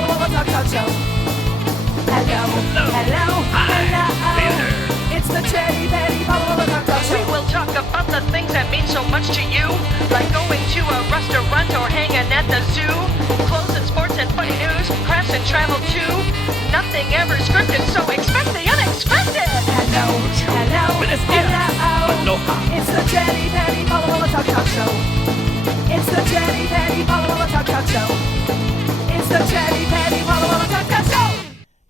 Walla Walla Talk Talk Show. Hello, hello, hello. It's the Chatty Patty Walla Walla Talk Talk Show. We will talk about the things that mean so much to you, like going to a restaurant or hanging at the zoo. Clothes and sports and funny news, crafts and travel too. Nothing ever scripted, so expect the unexpected. Hello, hello, hello. It's the Chatty Patty Walla Walla Talk Talk Show. It's the Chatty Patty Walla Walla Talk Talk Show. It's the Chatty Patty Walla Walla Talk Talk Show.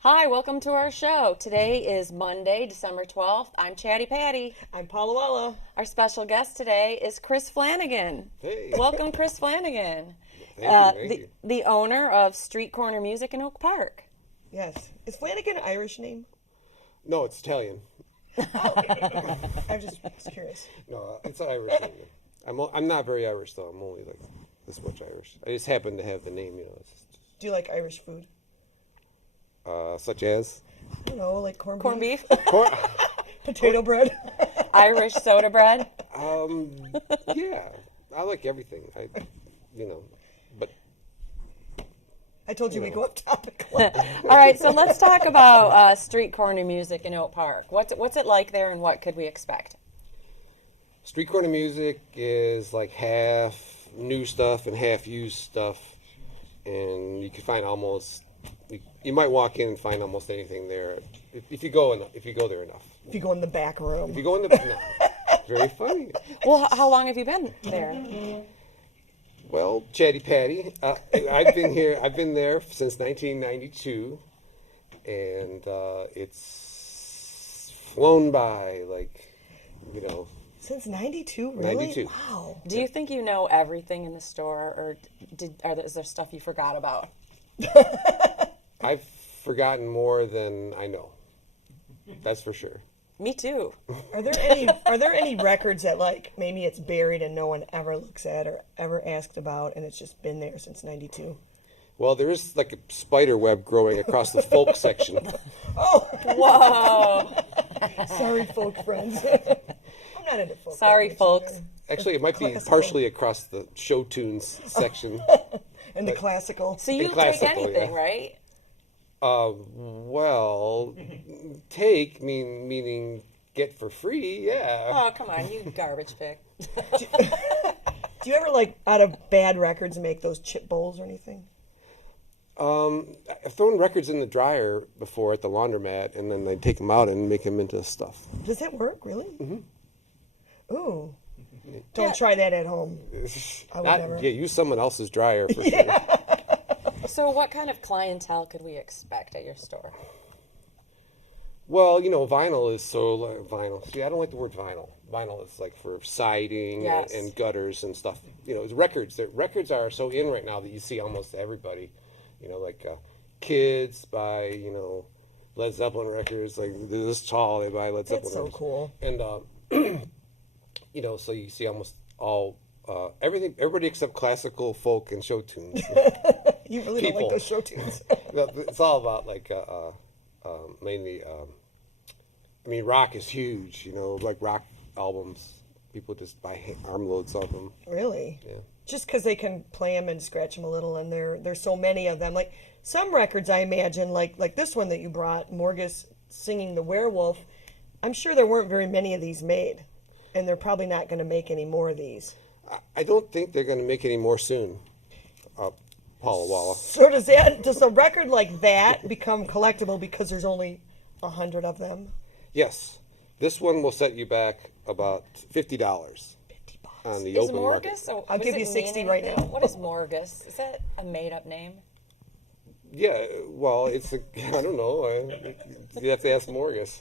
Hi, welcome to our show. Today is Monday, December 12th. I'm Chatty Patty. I'm Paula Walla. Our special guest today is Chris Flanagan. Hey. Welcome, Chris Flanagan. Thank you. The owner of Street Corner Music in Oak Park. Yes. Is Flanagan an Irish name? No, it's Italian. I'm just curious. No, it's an Irish name. I'm not very Irish, though. I'm only like this much Irish. I just happen to have the name, you know. It's Do you like Irish food? such as? I don't know, like corned Corned beef, potato bread. Irish soda bread. Yeah, I like everything. But I told you we go off topic. All right, so let's talk about Street Corner Music in Oak Park. What's it like there, and what could we expect? street corner music is like half new stuff and half used stuff, and you can find almost. You might walk in and find almost anything there if you go there enough. If you go in the back room. If you go in the no, very funny. Well, how long have you been there? Well, Chatty Patty, I've been here. I've been there since 1992, and it's flown by Since 92, really? 92. Wow. Do you think you know everything in the store, or is there stuff you forgot about? I've forgotten more than I know. That's for sure. Me too. Are there any records that like maybe it's buried and no one ever looks at or ever asked about, and it's just been there since 92? Well, there is like a spider web growing across the folk section. Oh, Whoa. sorry, folk friends. I'm not into folk. Sorry, records folks. either. Actually, it might be Classical. partially across the show tunes section. And the classical. So you take classical, anything, yeah. right? Well, take meaning get for free, yeah. Oh, come on, you garbage pig. Do you ever, like, out of bad records make those chip bowls or anything? I've thrown records in the dryer before at the laundromat, and then they take them out and make them into stuff. Does that work, really? Mm-hmm. Ooh. Don't try that at home. I would never. Yeah, use someone else's dryer for sure. So what kind of clientele could we expect at your store? Well, vinyl is vinyl. See, I don't like the word vinyl. Vinyl is like for siding Yes. and gutters and stuff. It's records. Records are so in right now that you see almost everybody. Like kids buy, Led Zeppelin records. Like they're this tall, they buy Led Zeppelin That's so records. cool. And so you see almost all everything, everybody except classical, folk, and show tunes. You really don't like People. those show tunes. No, it's all about mainly. Rock is huge. Like rock albums. People just buy armloads of them. Really? Yeah. Just because they can play them and scratch them a little, and there's so many of them. Like some records, I imagine, like this one that you brought, Morgus singing the Werewolf. I'm sure there weren't very many of these made, and they're probably not going to make any more of these. I don't think they're going to make any more soon. Paula Walla. So does a record like that become collectible because there's only 100 of them? Yes, this one will set you back about $50 $50. on the Is open market. Morgus? Or I'll does give it you mean 60 right anything? now. What is Morgus? Is that a made-up name? Yeah, well, I don't know. You have to ask Morgus.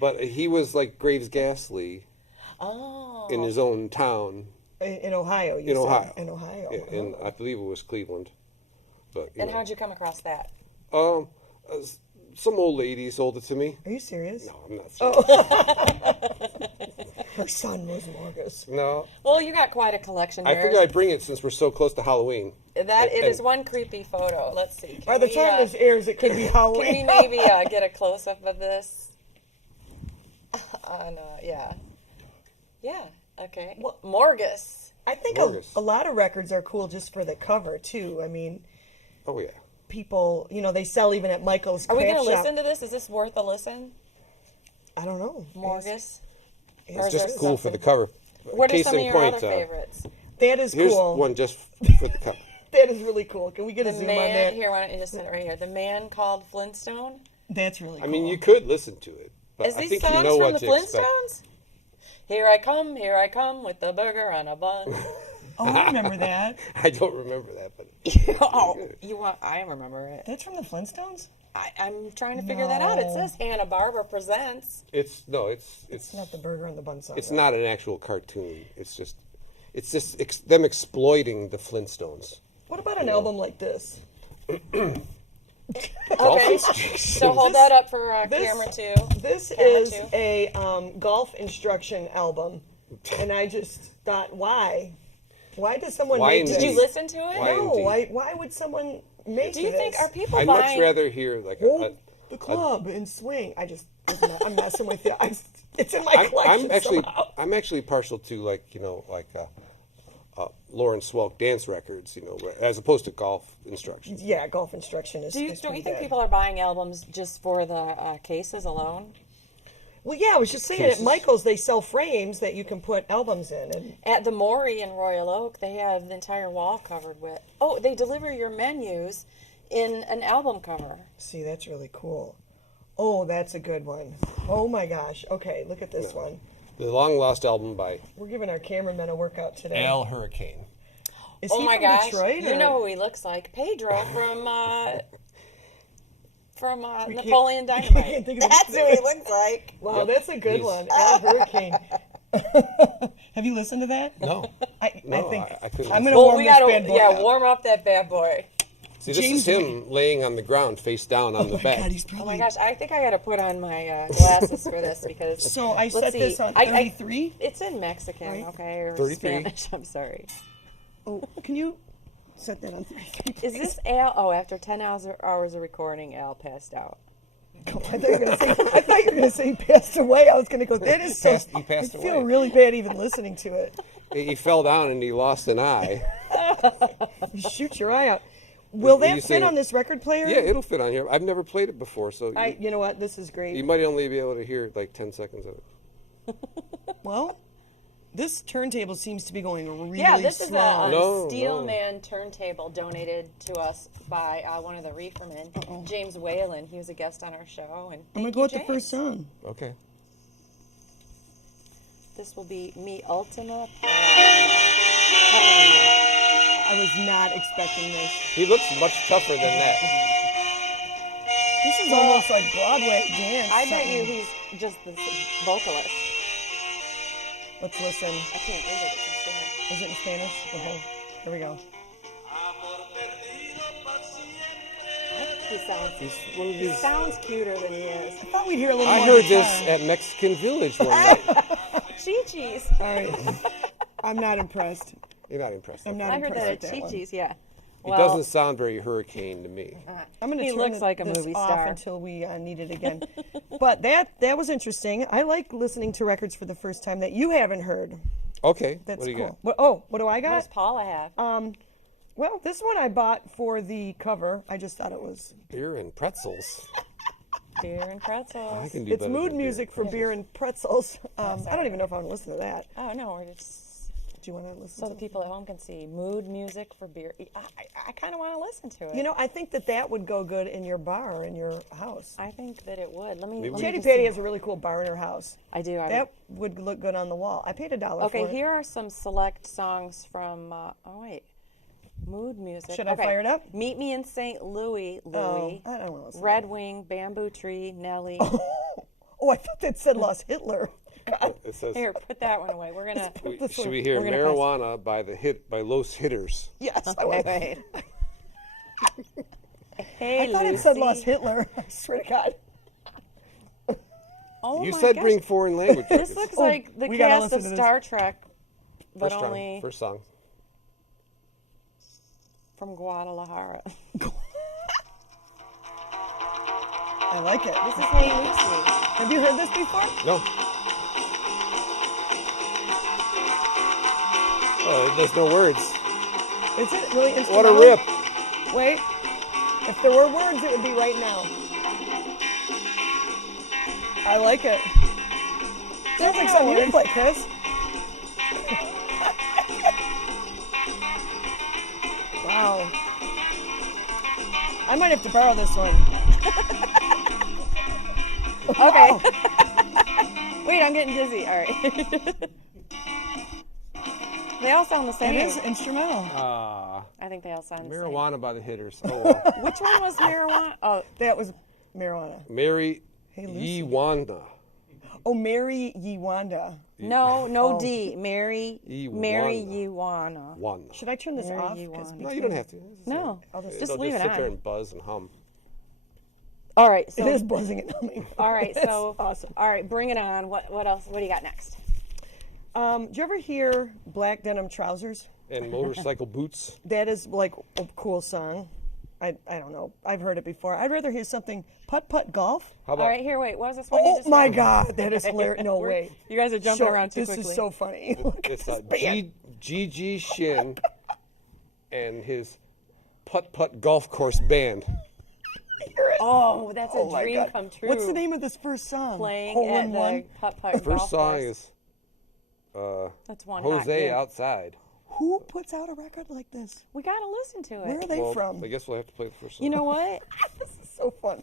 But he was like Graves Ghastly Oh. in his own town. In Ohio, you In said. Ohio. In Ohio. Yeah, and I believe it was Cleveland. But And how'd you come across that? Some old lady sold it to me. Are you serious? No, I'm not serious. Her son was Morgus. No, Well, you got quite a collection I here. figured I'd bring it since we're so close to Halloween. It is one creepy photo. Let's see. Can By the we, time this airs, it could be Can Halloween. we maybe get a close-up of this? No, yeah. Yeah, okay. Well- Morgus. I think Morgus. a lot of records are cool just for the cover, too. I mean, Oh yeah. people, they sell even at Michael's Are we craft going to shop. listen to this? Is this worth a listen, I don't know. Morgus? Or It's is just there cool for the something- cover. What are Case some of in your point, other favorites? That is Here's cool. one just for the cover. That is really cool. Can we get a The zoom on man, that? here, why don't you just sit it right here? The man called Flintstone? That's really cool. I mean, you could listen to it, but Is I these think songs you know from what the to expect. Flintstones? Here I come with the burger on a bun. Oh, I remember that. I don't remember that, but Oh, I remember it. That's from the Flintstones? I'm trying to figure that out. It No. says Hanna-Barbera presents. it's It's not the burger on the bun song. it's right? not an actual cartoon. It's just them exploiting the Flintstones. What about an album like this? Okay, Dolphins? so hold that up for this- camera two. This Camera is two. a golf instruction album, and I just thought, why? Why does someone Why make indeed? this? Did you listen to it? Why No, indeed? why would someone make Do you this? think, are people I'd much buying... rather hear like Oh, the club and swing. I'm messing with you. It's in my collection somehow. I'm actually partial to Lawrence Welk dance records, as opposed to golf instructions. Yeah, golf instruction is. Don't you is pretty think bad. people are buying albums just for the cases alone? Well, yeah, I was just saying at Cases. Michael's they sell frames that you can put albums in, and At the Maury in Royal Oak, they have the entire wall covered with... Oh, they deliver your menus in an album cover. see, that's really cool. Oh, that's a good one. Oh my gosh. Okay, look at this one. The Long Lost album by We're giving our cameramen a workout today. Al Hurricane. Is Oh he my from gosh, Detroit? you or- know who he looks like. Pedro from can't- Napoleon we can't Dynamite. think of his That's who he looks like. Wow, that's a good He's- one. Al Hurricane. Have you listened to that? No. I No, think I couldn't I'm listen. gonna Well, warm we this gotta, bad boy yeah, up. warm up that bad boy. See, this James is him laying on the ground, face down on the Oh my back. God, he's Oh probably. my gosh, I think I gotta put on my glasses for this because. So I let's set see. this on I- 33. It's in Mexican, Right. okay, or 33. Spanish. I'm sorry. Oh, can you set that on 33? Is this Al? Oh, after 10 hours of recording, Al passed out. I thought you were gonna say he passed away. I was gonna go. That is so. He passed I feel away. really bad even listening to it. He fell down and he lost an eye. You shoot your eye out. Will Are that you fit saying- on this record player? Yeah, it'll fit on here. I've never played it before, so You know what? This is great. you might only be able to hear like 10 seconds of it. Well, this turntable seems to be going really Yeah, this is strong. a No, Steelman turntable donated to us by one of the reefermen, James Whalen. He was a guest on our show. And I'm gonna thank go you, with the James. first song. Okay. This will be Mi Ultima. I was not expecting this. He looks much tougher than that. This is almost like Broadway dance. I bet you something. he's just the vocalist. Let's listen. I can't read it. It's in Spanish. Is it in Spanish? The whole. Here we go. He sounds cuter than he is. I thought we'd hear a little I more heard guitar. this at Mexican Village one night. Chi-Chi's. All right. I'm not impressed. You're not impressed. I'm not I heard impressed that with at that one. Chi-Chi's, yeah. It doesn't sound very hurricane to me. I'm going to He turn looks like a this movie off star. until we need it again. But that was interesting. I like listening to records for the first time that you haven't heard. Okay. That's what do you cool. What do I What got? does Paula have? Well, this one I bought for the cover. I just thought it was. got? Beer and pretzels. Beer and pretzels. I can do It's better mood than beer. music for beer and pretzels. I don't even know if I want to listen to that. Oh, no, we're just... Do you want to listen So to the people at home can see mood music for beer. I kind of want to listen to it. You know, I think that would go good in your bar, in your house. I think that it would. Let me Chatty just Patty see. has a really cool bar in her house. I do. That would look good on the wall. I paid $1 Okay, for it. here are some select songs from. Mood music. Should I Okay. fire it up? Meet Me in St. Louis. Oh, I don't want to listen. Red Wing, Bamboo Tree, Nelly. Oh, I thought that said Lost Hitler. God. It says, Here, put that one away. We're gonna. This should one. we hear We're gonna press- Marijuana by Los Hitters? Yes, I Wait, would. wait. Hey, I thought it said Lucy. Lost Hitler. I swear to God. Oh You my said gosh. bring foreign language. This looks like the we gotta cast listen of to this. Star Trek, but first only song. First song. from Guadalajara. I like it. This is Hey Lucy. Have you heard this before? No. Oh, there's no words. Is it really What a instrumental? rip. Wait. If there were words, it would be right now. I like it. Sounds like something you play, Chris. Wow. I might have to borrow this one. Okay. Wait, I'm getting dizzy. All right. They all sound the same. It is instrumental. I think they all sound the same. Marijuana by the Hitters. Oh, well. Which one was marijuana? Oh, That was marijuana. Mary Lucy. Yewanda. Oh, Mary Yewanda. no Oh. D. Mary Yuana. Wanda. Should I turn this Mary off? Yewanda. 'Cause No, you don't have to. No, just just They'll leave it sit there on. and buzz and hum. All right, It is so buzzing and humming. all right, That's so awesome. All right, bring it on. What else? What do you got next? Do you ever hear Black Denim Trousers? And motorcycle boots. That is like a cool song. I don't know. I've heard it before. I'd rather hear something Putt Golf. How about All right, here, wait. What was this one? you Oh just my said? God, that is hilarious. No way. You guys are jumping around too this quickly. is so funny. Look at it's this band. G.G. Shin and his Putt Golf Course Band. Oh, that's Oh a my dream God. come true. What's the name of this first song? Playing Hole at in the One. putt-putt First golf song course. is That's one hot Jose tune. Outside. Who puts out a record like this? We gotta listen to Where it. are they Well, from? I guess we'll have to play the first song. You know what? This is so fun.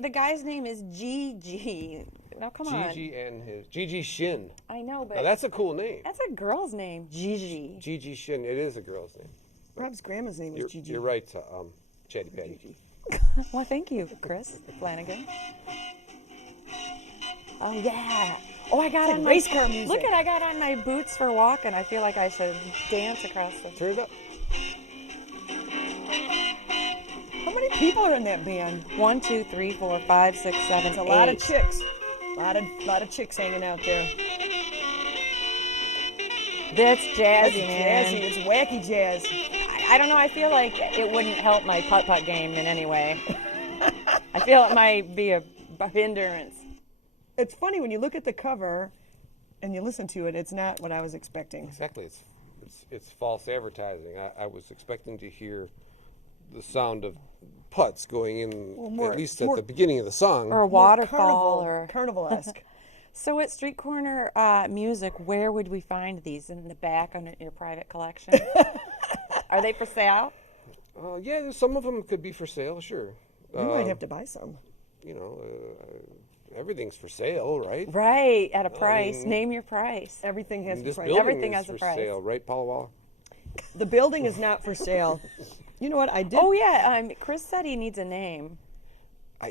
The guy's name is Gigi. Now come on. G.G. Shin. I know, but Now that's a cool name. that's a girl's name, Gigi. G.G. Shin. It is a girl's name. Rob's grandma's name is Gigi. You're right, Chatty Patty. Well, thank you, Chris Flanagan. Oh yeah. Oh, I got It's like on race my car music. Look at I got on my boots for walking. I feel like I should dance across the. Turn it up. How many people are in that band? 1, 2, 3, 4, 5, 6, 7, It's a lot of chicks. A lot of chicks hanging out there. That's jazzy, That's man. jazzy. It's wacky jazz. I don't know. I feel like it wouldn't help my putt-putt game in any way. I feel it might be a hindrance. It's funny when you look at the cover and you listen to it. It's not what I was expecting. Exactly. It's false advertising. I was expecting to hear the sound of putts going in, at least at the beginning of the song. Or a waterfall, or carnival-esque. So at Street Corner Music, where would we find these? In the back on your private collection? Are they for sale? Yeah, some of them could be for sale, sure. You might have to buy some. You know, everything's for sale, right? Right, at a price. Name your price. Everything has a This price. building Everything is has a for price. sale, right, Paula Walla? The building is not for sale. You know what? I did. Oh yeah, Chris said he needs a name.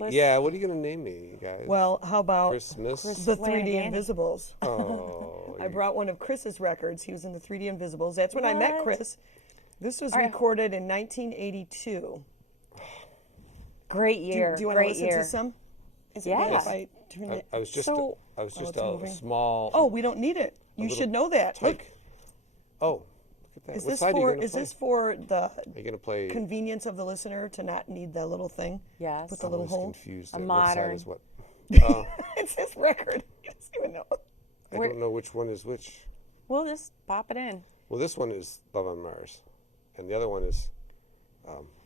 Yeah, what are you going to name me, you guys? Well, how about Christmas? the 3D Flanagan. Invisibles? Oh, I brought one of Chris's records. He was in the 3D Invisibles. That's when I met What? Chris. This was right. recorded in 1982. Great Do year. you want to Great listen year. to some? Is it Yeah. right if I turn it? I was just So- it's a moving? small. Oh, we don't need it. You should know that. Look, tyke. Oh, look at that. is What this side are you for? gonna Is play? this for the Are you going to play? convenience of the listener to not need the little thing Yes. with the I little was hole? confused. A What modern- side is what? It's his record. He doesn't even know. I don't know which one is which. We'll just pop it in. Well, this one is Love on Mars, and the other one is.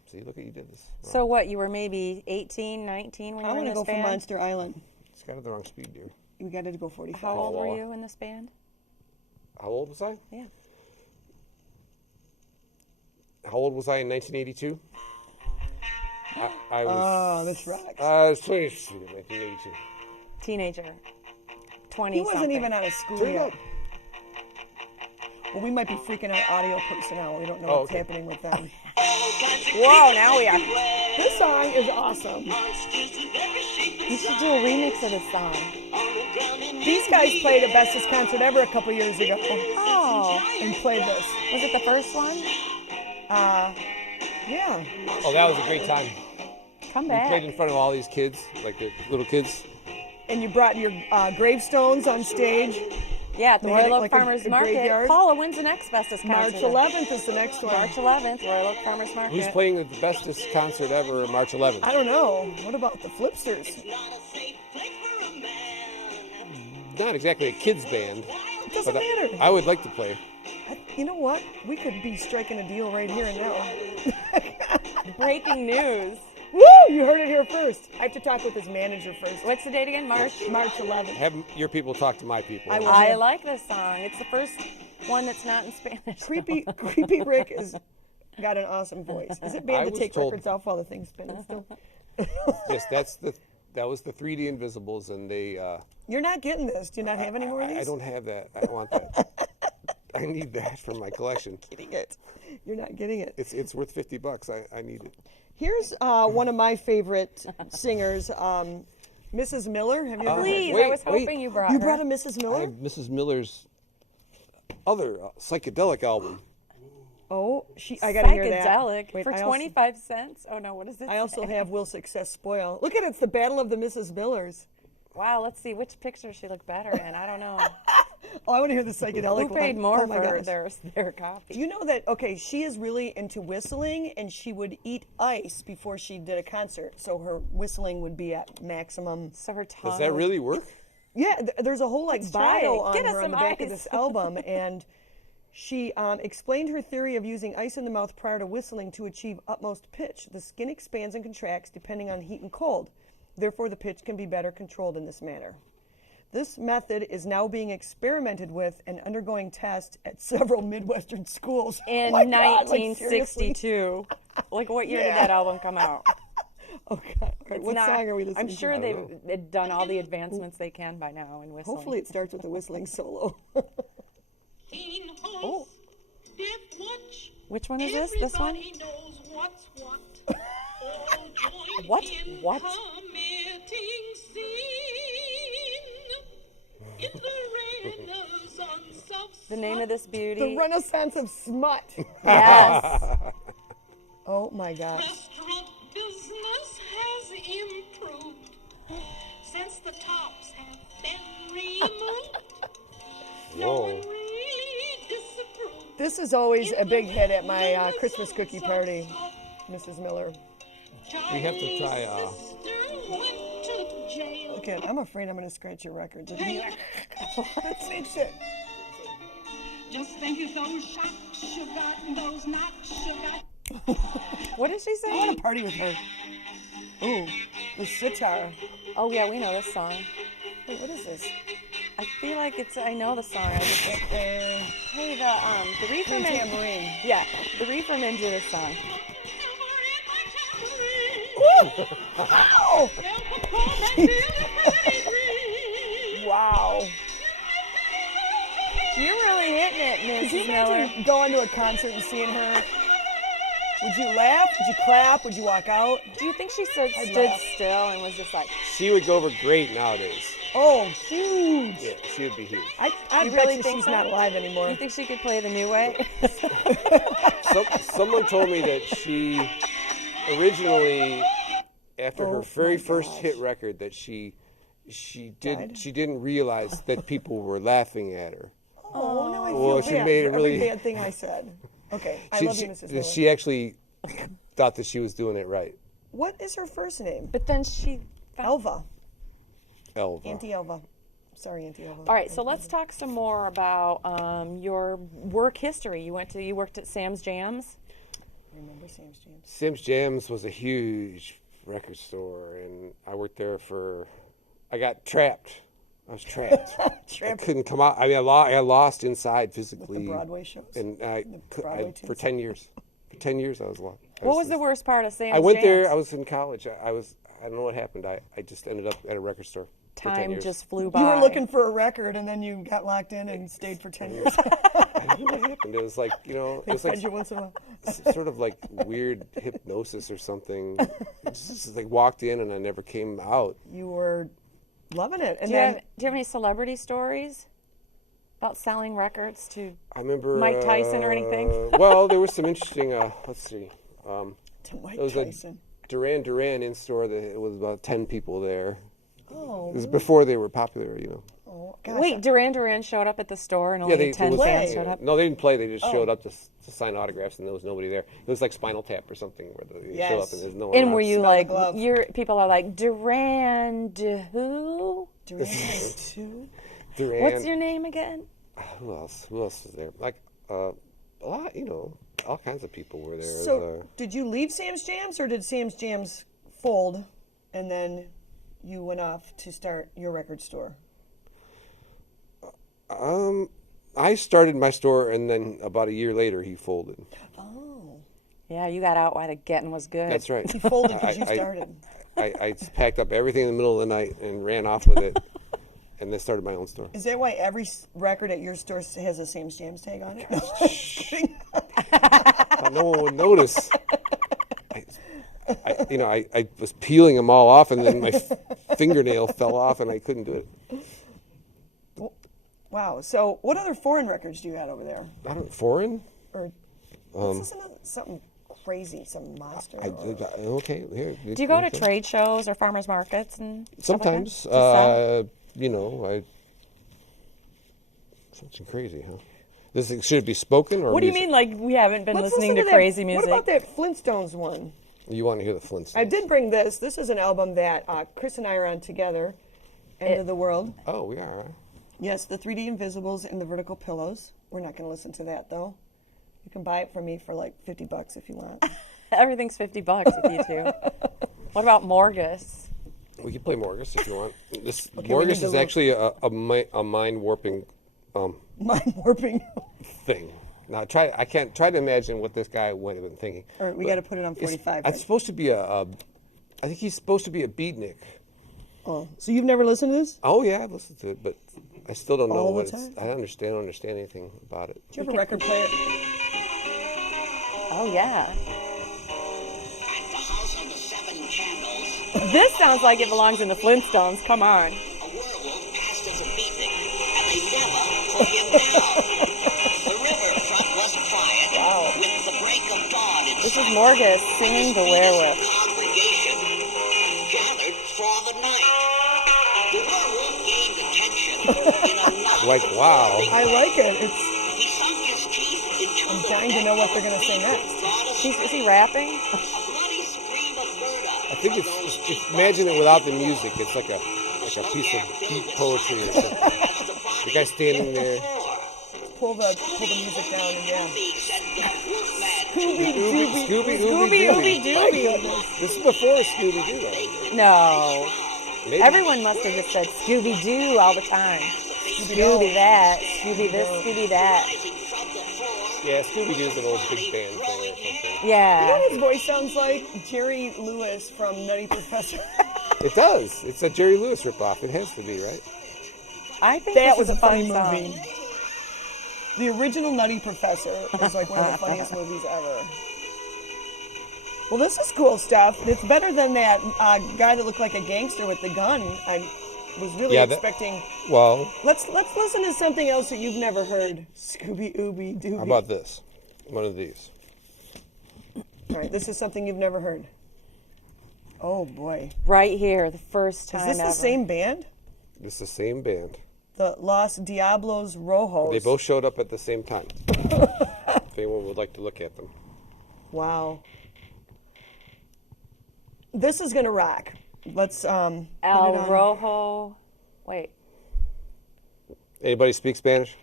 See, look at you did this. So what? You were maybe 18, 19 when I you were want in to this go band? for Monster Island. It's kind of the wrong speed, dear. We got to go 45. How old were Walla. you in this band? How old was I? Yeah. How old was I in 1982? I was. Oh, this rocks. I was 22 in 1982. Teenager. 20 He wasn't something. even out of school Turn it yet. up. Well, we might be freaking out audio personnel. We don't know what's okay. happening with them. Whoa, now we are. This song is awesome. You should do a remix of this song. These guys played a Bestest concert ever a couple years ago Oh. and played this. Was it the first one? Yeah. Oh, that was a great time. Come We back. played in front of all these kids, like the little kids. And you brought your gravestones on stage. Yeah, at the They had Royal it Oak like a Farmers Market. graveyard. Paula, when's the next Bestest March concert? 11th is the next one. March 11th, Royal Oak Farmers Market. Who's playing the bestest concert ever on March 11th? I don't know. What about the Flipsters? Not exactly a kids band. It doesn't matter. I would like to play. You know what? We could be striking a deal right here and now. Breaking news. Woo! You heard it here first. I have to talk with his manager first. What's the date again? March 11th. Have your people talk to my people. I like this song. It's the first one that's not in Spanish. Creepy Rick has got an awesome voice. Is it bad to take records off while the thing's spinning still? Yes, that was the 3D Invisibles, and they. You're not getting this. Do you not have any more of these? I don't have that. I want that. I need that for my collection. Getting it. You're not getting it. It's worth $50. I need it. Here's one of my favorite singers, Mrs. Miller. Have you ever Please, Wait, I was hoping wait. you brought You her. brought a Mrs. I Miller? have Mrs. Miller's other psychedelic album. Oh, I gotta hear that. Psychedelic Wait, for I also- 25 cents. Oh no, what is it? I also have Will Success Spoil. Look at it, it's the Battle of the Mrs. Millers. Wow, let's see which picture she looked better in. I don't know. Oh, I want to hear the psychedelic Who paid one. more Oh my for gosh. their copy? Do you know that, okay, she is really into whistling, and she would eat ice before she did a concert, so her whistling would be at maximum. So her tongue. Does that really work? Yeah, there's a whole try bio it. on Get us her on some the back of ice. this album, and she explained her theory of using ice in the mouth prior to whistling to achieve utmost pitch. The skin expands and contracts depending on heat and cold. Therefore, the pitch can be better controlled in this manner. This method is now being experimented with and undergoing tests at several Midwestern schools. in Oh my God, like, seriously? 1962. Like what year did Yeah. that album come out? Oh God! All right, It's what not- song are we listening I'm sure to? they've done all the advancements they can by now in whistling. Hopefully, it starts with a whistling solo. Oh. Which one is this? This one? What? What? The name of this beauty? The Renaissance of Smut. Yes. Oh my gosh! Restaurant business has improved since the tops have been removed. No one Whoa. really disapproved. This is always a big hit at my Christmas cookie party, Mrs. Miller. We have to try. Sister went to jail. Okay, I'm afraid I'm going to scratch your records. That's it. Just think if those shock sugar and those not sugar. What did she I say? want to party with her. Ooh, the sitar. Oh yeah, we know this song. Wait, what is this? I feel like I know the song. I just, hey, the reefer Green men. Tambourine. Yeah, the reefer men do this song. Ow! Wow. You're really hitting it, Could you Mrs. Miller. imagine going to a concert and seeing her? Would you laugh? Would you clap? Would you walk out? Do you think she stood laugh. still and was just like, She would go over great nowadays. Oh, huge. Yeah, she would be huge. I You bet really you think she's so? not alive anymore. you think she could play the new way? Someone told me that she originally, after Oh her very my first gosh. hit record, that she Died? didn't realize that people were laughing at her. Oh, now I feel Well, bad she made it for really- every bad thing I said. Okay, I love you, Mrs. Miller. She actually thought that she was doing it right. What is her first name? But then she. Elva. Elva. Auntie Elva. Sorry, Auntie Elva. All right, so let's talk some more about your work history. You worked at Sam's Jams. Remember Sam's Jams? Sam's Jams was a huge record store, and I worked there I got trapped. I was trapped. I couldn't come out. I mean, I lost inside physically. The Broadway shows. And Broadway for tunes. 10 years. For 10 years, I was lost. What was the worst part of Sam's I went Jams? there. I was in college. I don't know what happened. I just ended up at a record store. For 10 Time years. just flew by. You were looking for a record, and then you got locked in and stayed for 10 years. I don't know what happened. It was like, it They was like fed you once in a while. sort of like weird hypnosis or something. Just like walked in and I never came out. You were loving it. And Do you, then have, do you have any celebrity stories about selling records to? I remember Mike Tyson or anything? Well, there was some interesting. Let's see. to Mike It was Tyson. a Duran in store. That it was about 10 people there. Oh, It was before they were popular, oh, gosh. Wait, Duran Showed up at the store and only there 10 was- fans play. showed up. No, they didn't play. They Oh. just showed up to sign autographs, and there was nobody there. It was like Spinal Tap or something, where they show up Yes. and there's no one. And around. were you Smell the like, glove. people are like, Duran, who? Duran too. Duran. What's your name again? Who else? Who else was there? Like a lot, all kinds of people were there. So, did you leave Sam's Jams, or did Sam's Jams fold, and then you went off to start your record store? I started my store, and then about a year later, he folded. Oh. Yeah, you got out while the getting was good. That's right. He folded because you started. I packed up everything in the middle of the night and ran off with it, and then started my own store. Is that why every record at your store has a Sam's Jams tag on it? No, just kidding. No one would notice. I was peeling them all off, and then my fingernail fell off, and I couldn't do it. Wow. So, what other foreign records do you have over there? Foreign? Or what's something crazy, some monster? Okay. Here, Do you go to trade shows or farmers markets and sometimes? Stuff like I something crazy, huh? Should it be spoken or? What do you music? mean? Like we haven't been Let's listening listen to that- crazy music? What about that Flintstones one? You want to hear the Flintstones? I did bring this. This is an album that Chris and I are on together. End of the World. Oh, we are. Yes, the 3D Invisibles and the Vertical Pillows. We're not going to listen to that though. You can buy it from me for like $50 if you want. Everything's $50 with you two. What about Morgus? We can play Morgus if you want. This Okay, Morgus we is need to actually a mind warping Mind warping. thing. Now I can't try to imagine what this guy would have been thinking. All right, we got to put it on 45. It's supposed to be I think he's supposed to be a beatnik. Oh, so you've never listened to this? Oh yeah, I've listened to it, but I still don't know All the what it's. time? I don't understand anything about it. Do you have a record player? Oh yeah. At the House of the Seven Candles, This sounds like it belongs in the Flintstones. Come on. a werewolf passed as a beatnik, and they never put him down. The riverfront was quiet. Wow. With the break of dawn in This is sight, Morgus singing the werewolf. congregation gathered for the night. The werewolf gained attention in a loud Like, wow. I like it. It's. He sunk his teeth into I'm the dying to know what they're gonna say next. Is he rapping? A bloody scream of murder. I think it's imagine it without the music. It's like a piece of beat poetry or something. The guy standing there. Pull the music down and yeah. Scooby Ooby Dooby. This is before Scooby Doo, right? No. Maybe. Everyone must have just said Scooby Doo all the time. Scooby that, Scooby this, Scooby that. Yeah, Scooby Doo's an old big band thing or something. Yeah. His voice sounds like Jerry Lewis from Nutty Professor. It does. It's a Jerry Lewis ripoff. It has to be, right? I think That this was is a funny fun movie. song. The original Nutty Professor is like one of the funniest movies ever. Well, this is cool stuff. It's better than that guy that looked like a gangster with the gun. I was really expecting. Well, Let's listen to something else that you've never heard. Scooby Ooby Dooby. how about this? One of these. All right, this is something you've never heard. Oh boy, Right here, the first time is this ever. the same band? This is the same band. The Los Diablos Rojos. They both showed up at the same time. If anyone would like to look at them. Wow. This is gonna rock. Let's El put it on. Rojo. Wait. Anybody speak Spanish?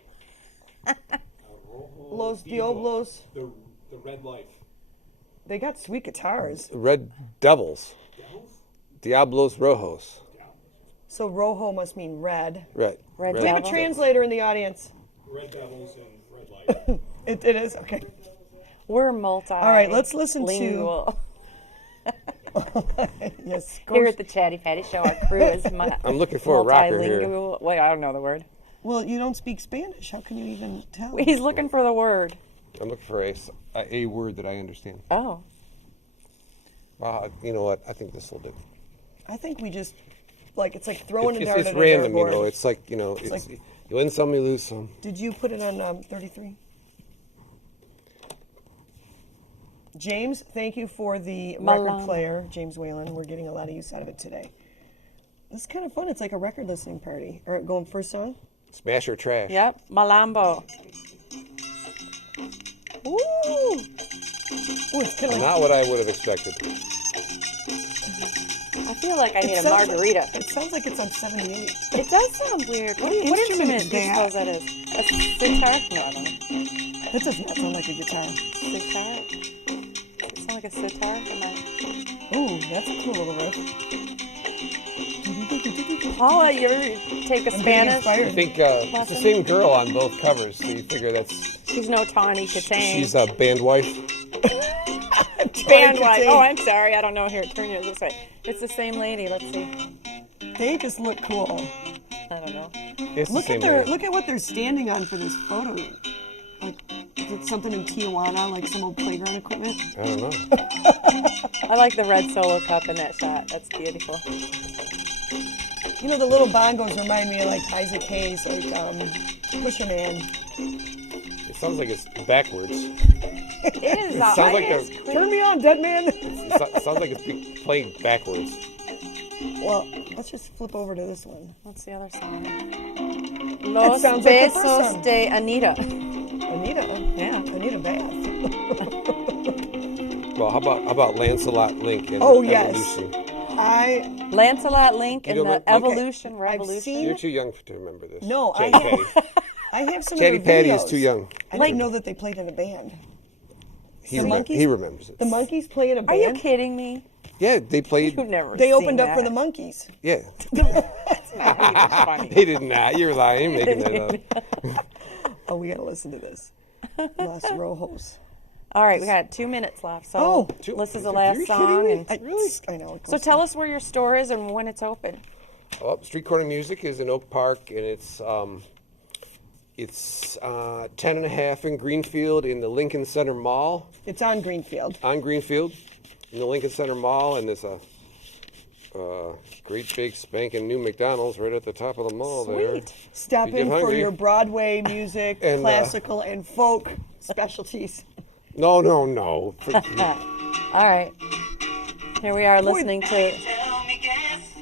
Los Diablos. The Red Life. They got sweet guitars. Red Devils. Diablos Rojos. So Rojo must mean red. Right. Red We have a Devil. translator in the audience. Red Devils and Red Light. It is okay. We're multi. All right, let's listen to- lingual. Yes. Here at the Chatty Patty Show, our crew is I'm looking for a rocker here. multilingual. Wait, I don't know the word. Well, you don't speak Spanish. How can you even tell? He's looking for the word. I'm looking for a word that I understand. Oh. You know what? I think this will do. I think we just it's like throwing a It's, dart it's at a random, you dartboard. know. It's like, it's like- you win some, you lose some. Did you put it on 33? James, thank you for the record Malama. player, James Whalen. We're getting a lot of use out of it today. It's kind of fun. It's like a record listening party. All right, going first song. Smash or trash. Yep. Malambo. Ooh, Ooh it's kind of like Not what I would have expected. I feel like I need a sounds- margarita. It sounds like it's on 78. It does sound weird. What instrument is do you that? suppose that is? A sitar? No, I don't know. That does not sound like a guitar. Sitar? Does it sound like a sitar? Am I... Ooh, that's a cool little riff. Paula, you ever take a I'm getting Spanish? inspired. I think it's the same girl on both covers, so you figure that's She's no Tawny Katane. she's a band wife. band wife. Oh, I'm sorry. I don't know. Here, turn yours this way. It's the same lady. Let's see. They just look cool. I don't know. It's the Look same at their lady. look at what they're standing on for this photo. Like, is it something in Tijuana, like some old playground equipment? I don't know. I like the red solo cup in that shot. That's beautiful. You know, the little bongos remind me of like Isaac Hayes, like Pusher Man. It sounds like it's backwards. It is. It sounds like it's they're- creepy. Turn me on, dead man. It sounds like it's playing backwards. Well, let's just flip over to this one. What's the other song? Los sounds like the first Besos song. de Anita. Anita. Yeah. Anita Bath. Well, how about Lancelot Link and Oh, yes. Evolution? Lancelot Link You and don't the remember- Evolution Revolution. seen- You're too young to remember this. No, Chatty I Patty. I have some Chatty of their Patty is videos. too young. I didn't know that they played in a band. He, The Monkees? he remembers it. The Monkees play in a Are band. you kidding me? Yeah, they played. You've never They seen opened up for that. the Monkees. Yeah, That's not even funny. they did not. You're lying. Making that up. Oh, we gotta listen to this. Los Rojos. All right, we got 2 minutes left. So Oh, this is the are last you song. kidding me? And Really? I know. it so goes- tell us where your store is and when it's open. Well, Street Corner Music is in Oak Park, and it's 10.5 in Greenfield in the Lincoln Center Mall. It's on Greenfield. On Greenfield, in the Lincoln Center Mall, and there's a great big spanking new McDonald's right at the top of the mall there. Sweet. Stop You get in for hungry. your Broadway music, And, classical, and folk specialties. No. All right. Here we are listening to Tell me, guess,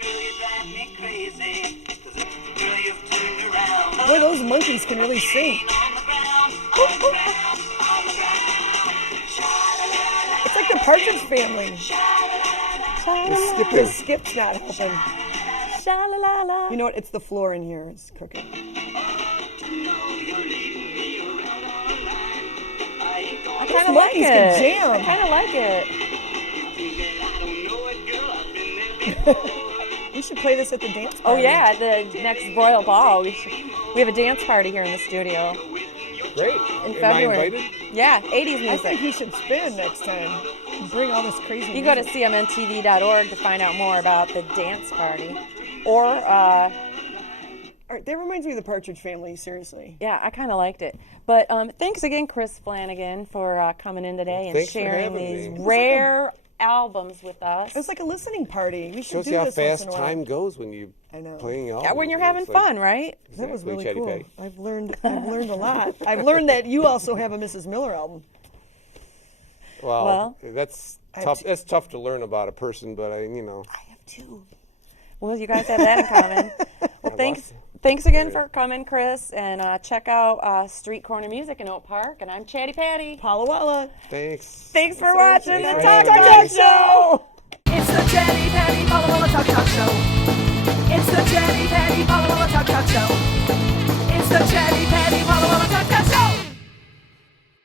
girl, you drive me crazy. 'Cause, girl, you've turned around. Boy, those monkeys can really sing. On the ground, on the ground, on the ground. It's like the Partridge Family. The skip's not helping. Sha-la-la-la. You know what? It's the floor in here. It's crooked. I kind of like monkeys it. can jam. I kind of like it. We should play this at the dance Oh party. yeah, the next Royal Ball. We have a dance party here in the studio Great. in Am I February. invited? Yeah, 80s I music. think he should spin next time. Bring all this crazy You go to music. cmntv.org to find out more about the dance party. Or, All right, that reminds me of the Partridge Family, seriously. yeah, I kind of liked it. But thanks again, Chris Flanagan, for coming in today and Thanks for sharing having these me. rare albums with us. It was like a listening party. We should Shows do you how this once fast in a while. time goes when you I know. playing all. Yeah, when you're having fun, right? That was really Chatty cool. Patty. I've learned a lot. I've learned that you also have a Mrs. Miller album. Well, that's I have tough. to- That's tough to learn about a person, but I have two. Well, you guys have that in common. Well, thanks again for coming, Chris, and check out Street Corner Music in Oak Park. And I'm Chatty Patty. Pala Walla. Thanks. Thanks for watching the for Talk having Talk me. Show. It's the Chatty Patty Walla Talk Talk Show. It's the Chatty Patty Walla Talk Talk Show. It's the Chatty Patty Walla Talk Talk Show.